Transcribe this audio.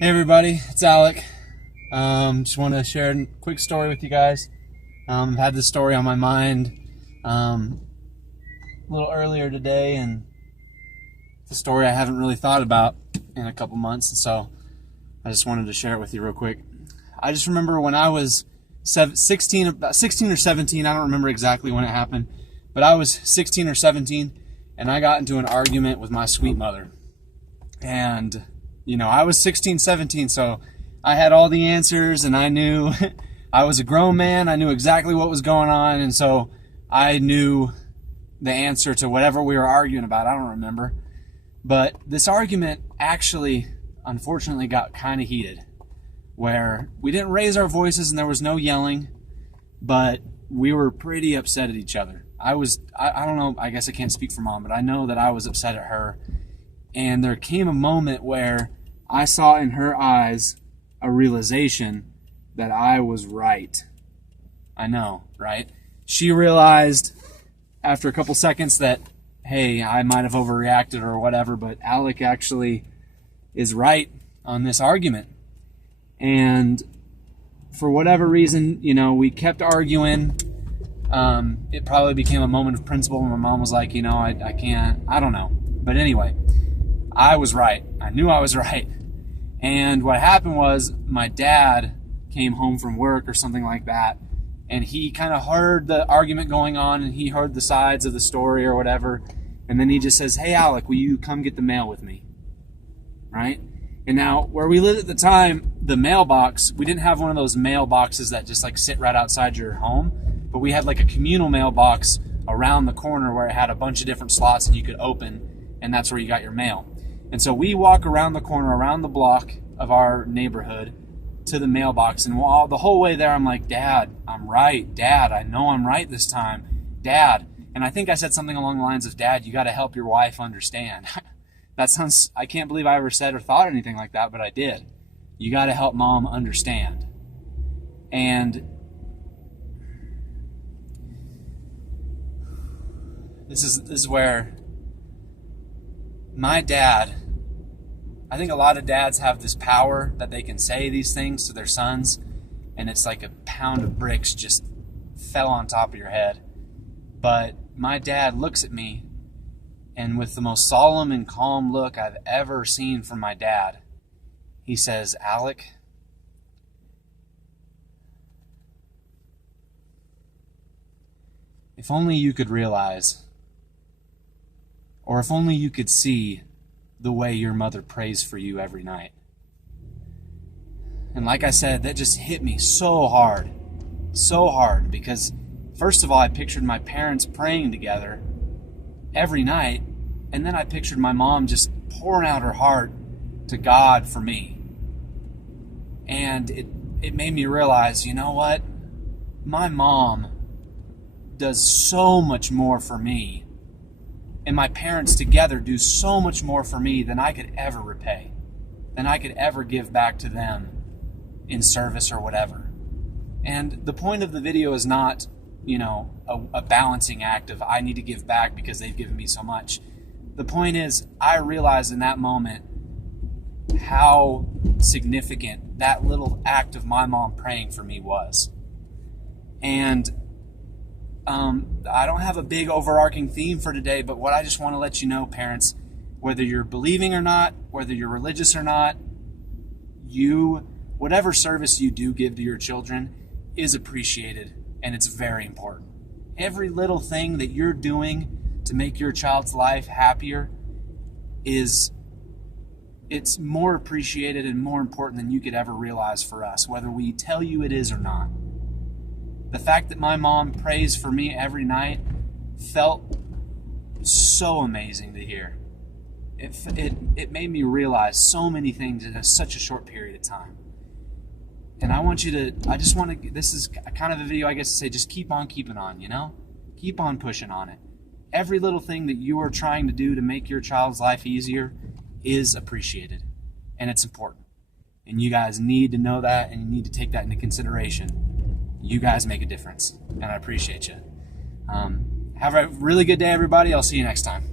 Hey everybody, it's Alek. Just want to share a quick story with you guys. I've had this story on my mind a little earlier today, and it's a story I haven't really thought about in a couple months, and so I just wanted to share it with you real quick. I just remember when I was 16 or 17, I don't remember exactly when it happened, but I was 16 or 17, and I got into an argument with my sweet mother. And I was 16, 17, so I had all the answers, and I knew I was a grown man. I knew exactly what was going on, and so I knew the answer to whatever we were arguing about. I don't remember. But this argument actually, unfortunately, got kind of heated, where we didn't raise our voices and there was no yelling, but we were pretty upset at each other. I don't know, I guess I can't speak for Mom, but I know that I was upset at her. And there came a moment where I saw in her eyes a realization that I was right. I know, right? She realized after a couple seconds that, hey, I might have overreacted or whatever, but Alek actually is right on this argument. And for whatever reason, we kept arguing. It probably became a moment of principle when my mom was like, I can't, I don't know. But anyway, I was right. I knew I was right. And what happened was my dad came home from work or something like that, and he kind of heard the argument going on, and he heard the sides of the story or whatever, and then he just says, hey, Alek, will you come get the mail with me? Right? And now, where we lived at the time, the mailbox, we didn't have one of those mailboxes that just sit right outside your home, but we had a communal mailbox around the corner where it had a bunch of different slots that you could open, and that's where you got your mail. And so we walk around the corner, around the block of our neighborhood to the mailbox. And the whole way there, I'm like, Dad, I'm right. Dad, I know I'm right this time. Dad. And I think I said something along the lines of, Dad, you got to help your wife understand. That sounds, I can't believe I ever said or thought anything like that, but I did. You got to help Mom understand. And this is where my dad, I think a lot of dads have this power that they can say these things to their sons, and it's like a pound of bricks just fell on top of your head. But my dad looks at me, and with the most solemn and calm look I've ever seen from my dad, he says, Alek, if only you could realize, or if only you could see the way your mother prays for you every night. And like I said, that just hit me so hard, because first of all, I pictured my parents praying together every night, and then I pictured my mom just pouring out her heart to God for me. And it made me realize, you know what? My mom does so much more for me, and my parents together do so much more for me than I could ever repay, than I could ever give back to them in service or whatever. And the point of the video is not, a balancing act of I need to give back because they've given me so much. The point is, I realized in that moment how significant that little act of my mom praying for me was. And I don't have a big overarching theme for today, but what I just want to let you know, parents, whether you're believing or not, whether you're religious or not, whatever service you do give to your children is appreciated, and it's very important. Every little thing that you're doing to make your child's life happier it's more appreciated and more important than you could ever realize for us, whether we tell you it is or not. The fact that my mom prays for me every night felt so amazing to hear. It made me realize so many things in such a short period of time. And this is kind of a video, I guess, to say, just keep on keeping on, Keep on pushing on it. Every little thing that you are trying to do to make your child's life easier is appreciated, and it's important. And you guys need to know that, and you need to take that into consideration. You guys make a difference, and I appreciate you. Have a really good day, everybody. I'll see you next time.